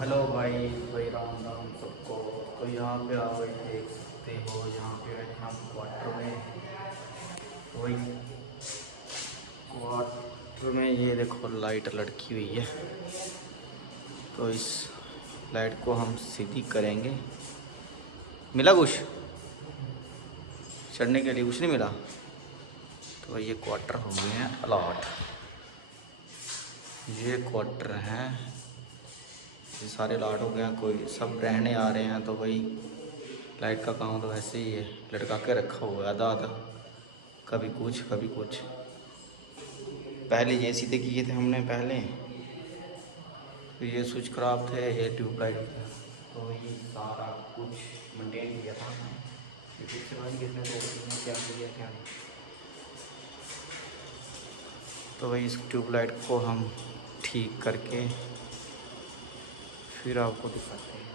Hello भाई भाई राम राम सबको। तो यहाँ पे आप देख सकते हो, यहाँ पे हम क्वार्टर में, तो वही क्वार्टर में ये देखो लाइट लटकी हुई है। तो इस लाइट को हम सीधी करेंगे। मिला कुछ चढ़ने के लिए? कुछ नहीं मिला। तो ये क्वार्टर हो गए हैं अलॉट। ये क्वार्टर हैं, ये सारे लाट हो गए हैं, कोई सब रहने आ रहे हैं। तो भाई लाइट का काम तो वैसे ही है, लटका के रखा हुआ है आधा आधा, कभी कुछ कभी कुछ। पहले ये सीधे किए थे हमने पहले, तो ये स्विच खराब थे, ये ट्यूबलाइट था, तो ये सारा कुछ मेंटेन किया था। ये फिर से पता नहीं किसने तोड़ दिया, क्या किया क्या नहीं। तो भाई इस ट्यूबलाइट को हम ठीक करके फिर आपको दिखाते हैं।